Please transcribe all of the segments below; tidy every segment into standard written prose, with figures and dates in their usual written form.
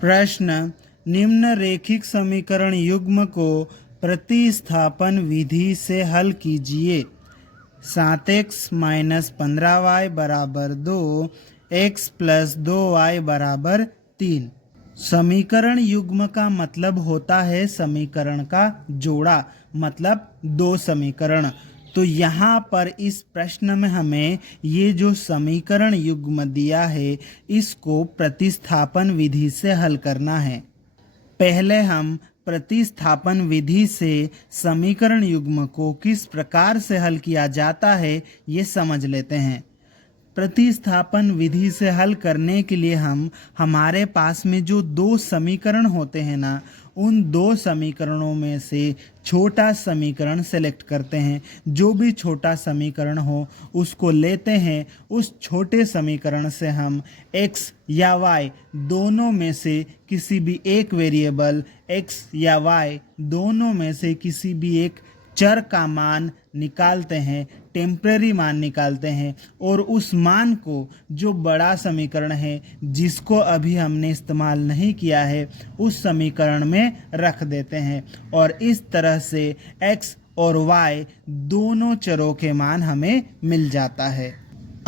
प्रश्न, निम्न रेखिक समीकरण युग्म को प्रतिस्थापन विधि से हल कीजिए। 7x - 15y बराबर 2, x + 2y बराबर 3। समीकरण युग्म का मतलब होता है समीकरण का जोड़ा, मतलब दो समीकरण। तो यहाँ पर इस प्रश्न में हमें ये जो समीकरण युग्म दिया है इसको प्रतिस्थापन विधि से हल करना है। पहले हम प्रतिस्थापन विधि से समीकरण युग्म को किस प्रकार से हल किया जाता है ये समझ लेते हैं। प्रतिस्थापन विधि से हल करने के लिए हम हमारे पास में जो दो समीकरण होते हैं ना, उन दो समीकरणों में से छोटा समीकरण सेलेक्ट करते हैं। जो भी छोटा समीकरण हो उसको लेते हैं। उस छोटे समीकरण से हम x या y दोनों में से किसी भी एक वेरिएबल x या y दोनों में से किसी भी एक चर का मान निकालते हैं, टेम्परेरी मान निकालते हैं, और उस मान को जो बड़ा समीकरण है जिसको अभी हमने इस्तेमाल नहीं किया है उस समीकरण में रख देते हैं। और इस तरह से x और y दोनों चरों के मान हमें मिल जाता है।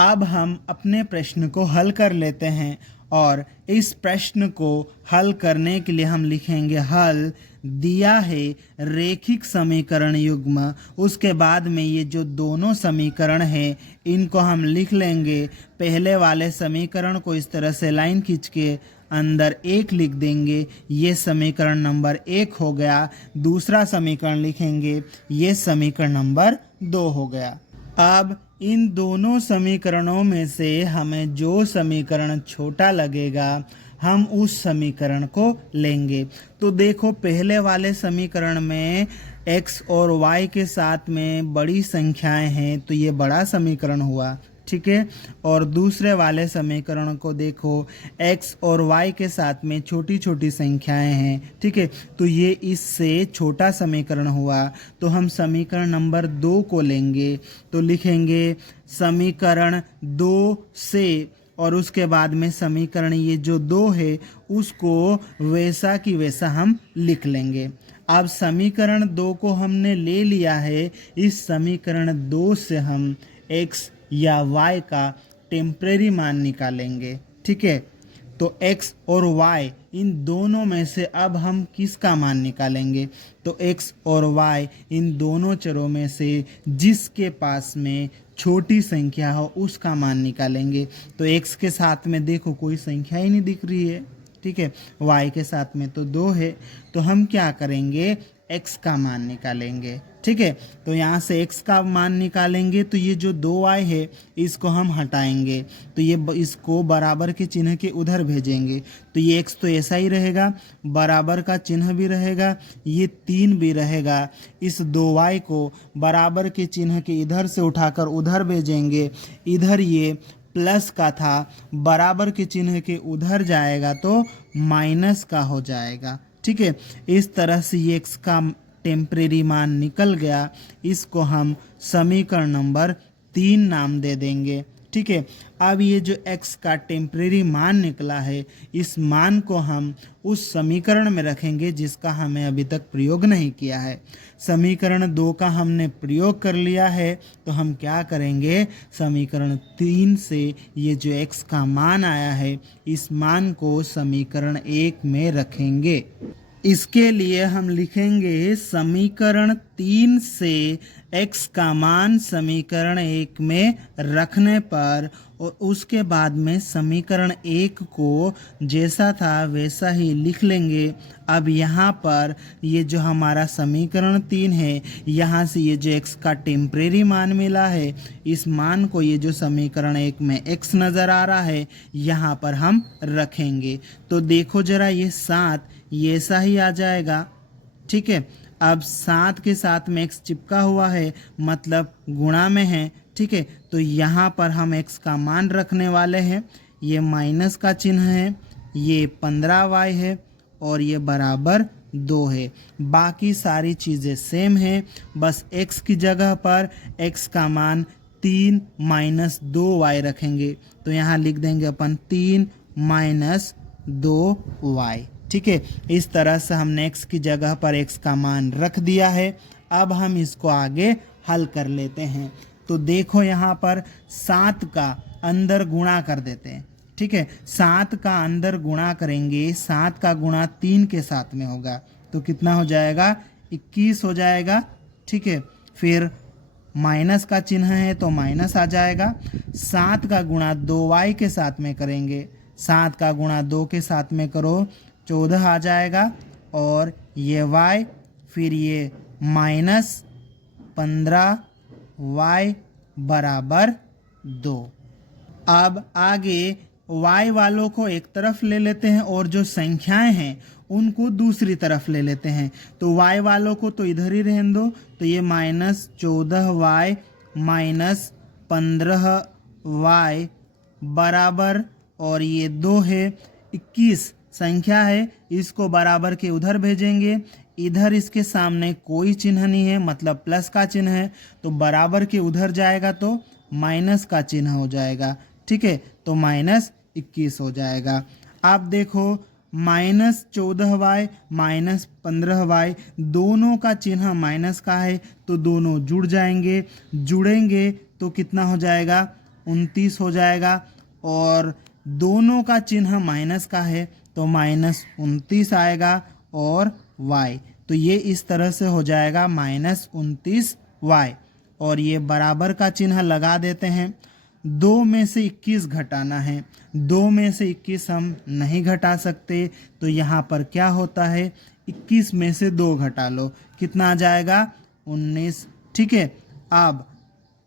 अब हम अपने प्रश्न को हल कर लेते हैं और इस प्रश्न को हल करने के लिए हम लिखेंगे हल। दिया है रेखिक समीकरण युग्म, उसके बाद में ये जो दोनों समीकरण हैं इनको हम लिख लेंगे। पहले वाले समीकरण को इस तरह से लाइन खींच के अंदर 1 लिख देंगे, ये समीकरण नंबर 1 हो गया। दूसरा समीकरण लिखेंगे, ये समीकरण नंबर 2 हो गया। अब इन दोनों समीकरणों में से हमें जो समीकरण छोटा लगेगा हम उस समीकरण को लेंगे। तो देखो, पहले वाले समीकरण में x और y के साथ में बड़ी संख्याएं हैं तो ये बड़ा समीकरण हुआ, ठीक है। और दूसरे वाले समीकरण को देखो, x और y के साथ में छोटी छोटी संख्याएं हैं, ठीक है, तो ये इससे छोटा समीकरण हुआ। तो हम समीकरण नंबर 2 को लेंगे, तो लिखेंगे समीकरण 2 से, और उसके बाद में समीकरण ये जो 2 है उसको वैसा की वैसा हम लिख लेंगे। अब समीकरण 2 को हमने ले लिया है। इस समीकरण 2 से हम x या y का टेम्परेरी मान निकालेंगे, ठीक है। तो x और y इन दोनों में से अब हम किसका मान निकालेंगे? तो x और y इन दोनों चरों में से जिसके पास में छोटी संख्या हो उसका मान निकालेंगे। तो x के साथ में देखो कोई संख्या ही नहीं दिख रही है, ठीक है। y के साथ में तो 2 है, तो हम क्या करेंगे? x का मान निकालेंगे, ठीक है। तो यहाँ से x का मान निकालेंगे तो ये जो 2y है इसको हम हटाएंगे, तो ये इसको बराबर के चिन्ह के उधर भेजेंगे। तो ये x तो ऐसा ही रहेगा, बराबर का चिन्ह भी रहेगा, ये 3 भी रहेगा। इस 2y को बराबर के चिन्ह के इधर से उठाकर उधर भेजेंगे। इधर ये प्लस का था, बराबर के चिन्ह के उधर जाएगा तो माइनस का हो जाएगा, ठीक है। इस तरह से ये x का टेम्परेरी मान निकल गया। इसको हम समीकरण नंबर 3 नाम दे देंगे, ठीक है। अब ये जो x का टेम्परेरी मान निकला है इस मान को हम उस समीकरण में रखेंगे जिसका हमें अभी तक प्रयोग नहीं किया है। समीकरण 2 का हमने प्रयोग कर लिया है, तो हम क्या करेंगे? समीकरण 3 से ये जो x का मान आया है इस मान को समीकरण 1 में रखेंगे। इसके लिए हम लिखेंगे समीकरण 3 से x का मान समीकरण 1 में रखने पर, और उसके बाद में समीकरण 1 को जैसा था वैसा ही लिख लेंगे। अब यहाँ पर ये जो हमारा समीकरण 3 है, यहाँ से ये जो x का टेम्परेरी मान मिला है इस मान को ये जो समीकरण 1 में x नज़र आ रहा है यहाँ पर हम रखेंगे। तो देखो जरा, ये 7 ये ऐसा ही आ जाएगा, ठीक है। अब 7 के साथ में x चिपका हुआ है, मतलब गुणा में है, ठीक है। तो यहाँ पर हम x का मान रखने वाले हैं। ये माइनस का चिन्ह है, ये 15y है और ये बराबर 2 है। बाकी सारी चीज़ें सेम है, बस x की जगह पर x का मान 3 - 2y रखेंगे। तो यहाँ लिख देंगे अपन 3 - 2y। ठीक है, इस तरह से हमने x की जगह पर x का मान रख दिया है। अब हम इसको आगे हल कर लेते हैं। तो देखो यहाँ पर 7 का अंदर गुणा कर देते हैं। ठीक है, 7 का अंदर गुणा करेंगे, 7 का गुणा 3 के साथ में होगा तो कितना हो जाएगा, 21 हो जाएगा। ठीक है, फिर माइनस का चिन्ह है तो माइनस आ जाएगा। 7 का गुणा 2y के साथ में करेंगे, 7 का गुणा 2 के साथ में करो 14 आ जाएगा, और ये y, फिर ये माइनस 15y बराबर 2। अब आगे y वालों को एक तरफ ले लेते हैं और जो संख्याएं हैं उनको दूसरी तरफ ले लेते हैं। तो y वालों को तो इधर ही रहने दो, तो ये -14y -15y बराबर, और ये 2 है, 21 संख्या है, इसको बराबर के उधर भेजेंगे। इधर इसके सामने कोई चिन्ह नहीं है, मतलब प्लस का चिन्ह है, तो बराबर के उधर जाएगा तो माइनस का चिन्ह हो जाएगा। ठीक है, तो -21 हो जाएगा। आप देखो -14y -15y दोनों का चिन्ह माइनस का है, तो दोनों जुड़ जाएंगे, जुड़ेंगे तो कितना हो जाएगा, 29 हो जाएगा, और दोनों का चिन्ह माइनस का है तो -29 आएगा, और y, तो ये इस तरह से हो जाएगा -29y। और ये बराबर का चिन्ह लगा देते हैं। 2 में से 21 घटाना है, 2 में से 21 हम नहीं घटा सकते, तो यहाँ पर क्या होता है, 21 में से 2 घटा लो, कितना आ जाएगा, 19। ठीक है, अब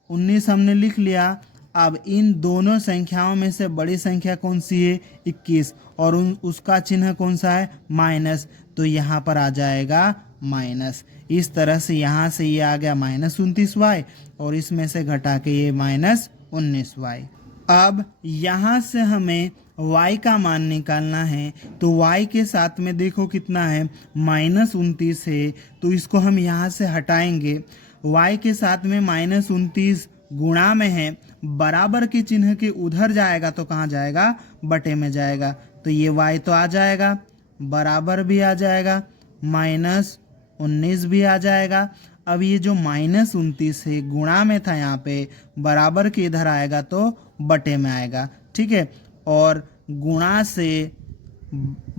19 हमने लिख लिया। अब इन दोनों संख्याओं में से बड़ी संख्या कौन सी है, 21, और उसका चिन्ह कौन सा है, माइनस, तो यहाँ पर आ जाएगा माइनस। इस तरह से यहाँ से ये आ गया -29y, और इसमें से घटा के ये -19y। अब यहाँ से हमें y का मान निकालना है, तो y के साथ में देखो कितना है, -29 है, तो इसको हम यहाँ से हटाएंगे। y के साथ में -29 गुणा में है, बराबर के चिन्ह के उधर जाएगा तो कहाँ जाएगा, बटे में जाएगा, तो ये y तो आ जाएगा, बराबर भी आ जाएगा, -19 भी आ जाएगा। अब ये जो -29 है गुणा में था, यहाँ पे बराबर के इधर आएगा तो बटे में आएगा। ठीक है, और गुणा से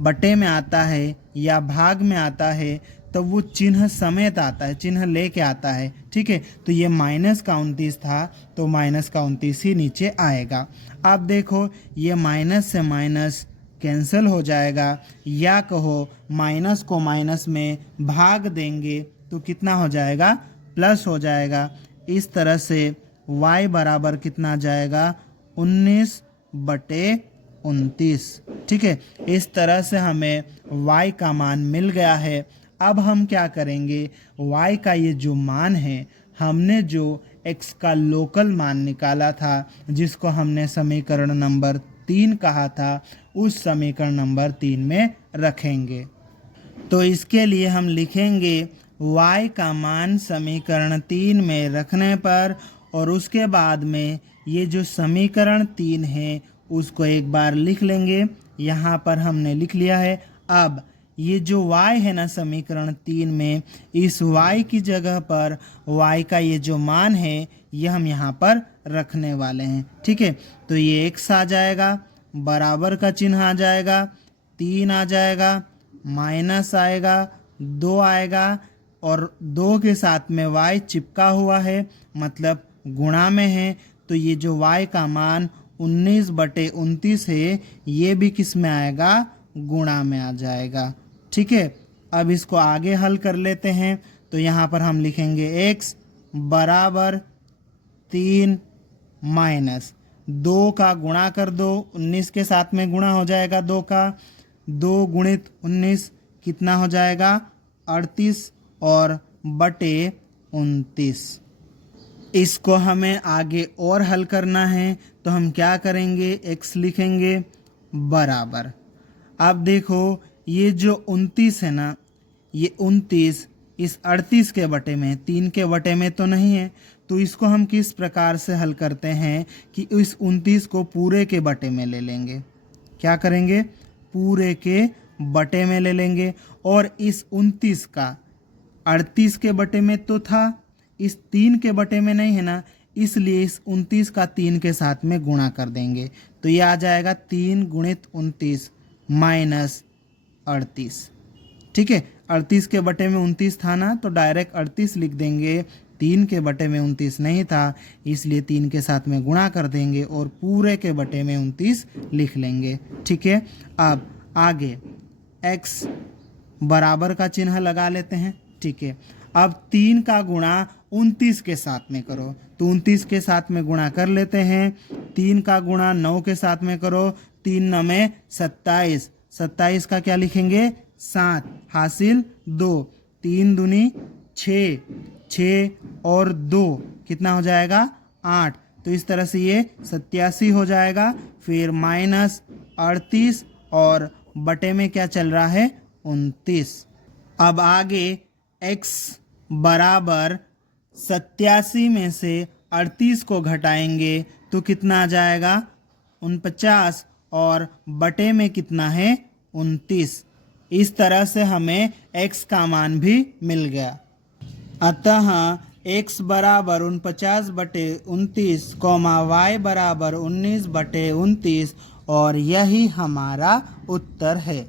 बटे में आता है या भाग में आता है तो वो चिन्ह समेत आता है, चिन्ह लेके आता है। ठीक है, तो ये -29 था तो -29 ही नीचे आएगा। आप देखो ये माइनस से माइनस कैंसिल हो जाएगा, या कहो माइनस को माइनस में भाग देंगे तो कितना हो जाएगा, प्लस हो जाएगा। इस तरह से y बराबर कितना आ जाएगा, 19/29। ठीक है, इस तरह से हमें y का मान मिल गया है। अब हम क्या करेंगे, y का ये जो मान है, हमने जो x का लोकल मान निकाला था, जिसको हमने समीकरण नंबर 3 कहा था, उस समीकरण नंबर 3 में रखेंगे। तो इसके लिए हम लिखेंगे y का मान समीकरण 3 में रखने पर, और उसके बाद में ये जो समीकरण 3 है उसको एक बार लिख लेंगे। यहाँ पर हमने लिख लिया है। अब ये जो y है ना समीकरण 3 में, इस y की जगह पर y का ये जो मान है ये हम यहाँ पर रखने वाले हैं। ठीक है, तो ये x आ जाएगा, बराबर का चिन्ह आ जाएगा, 3 आ जाएगा, माइनस आएगा, 2 आएगा, और 2 के साथ में y चिपका हुआ है, मतलब गुणा में है, तो ये जो y का मान 19/29 है, ये भी किस में आएगा, गुणा में आ जाएगा। ठीक है, अब इसको आगे हल कर लेते हैं। तो यहाँ पर हम लिखेंगे x बराबर 3 माइनस 2 का गुणा कर दो, 19 के साथ में गुणा हो जाएगा 2 का, 2 गुणित 19 कितना हो जाएगा, 38, और बटे 29। इसको हमें आगे और हल करना है, तो हम क्या करेंगे, x लिखेंगे बराबर। अब देखो ये जो 29 है ना, ये 29 इस 38 के बटे में, 3 के बटे में तो नहीं है, तो इसको हम किस प्रकार से हल करते हैं कि इस 29 को पूरे के बटे में ले लेंगे। क्या करेंगे, पूरे के बटे में ले लेंगे। और इस 29 का 38 के बटे में तो था, इस 3 के बटे में नहीं है ना, इसलिए इस 29 का 3 के साथ में गुणा कर देंगे। तो ये आ जाएगा 3 गुणित 29 माइनस 38। ठीक है, 38 के बटे में 29 था ना, तो डायरेक्ट 38 लिख देंगे। 3 के बटे में 29 नहीं था, इसलिए 3 के साथ में गुणा कर देंगे और पूरे के बटे में 29 लिख लेंगे। ठीक है, अब आगे x बराबर का चिन्ह लगा लेते हैं। ठीक है, अब 3 का गुणा 29 के साथ में करो, तो 29 के साथ में गुणा कर लेते हैं। 3 का गुणा 9 के साथ में करो, 3 9 में 27, 27 का क्या लिखेंगे 7, हासिल 2, 3 दूनी 6, 6 और 2 कितना हो जाएगा 8। तो इस तरह से ये 87 हो जाएगा। फिर माइनस 38 और बटे में क्या चल रहा है 29। अब आगे x बराबर 87 में से 38 को घटाएंगे तो कितना आ जाएगा 49 और बटे में कितना है 29। इस तरह से हमें x का मान भी मिल गया। अतः x बराबर 49 बटे 29, y बराबर 19 बटे 29 और यही हमारा उत्तर है।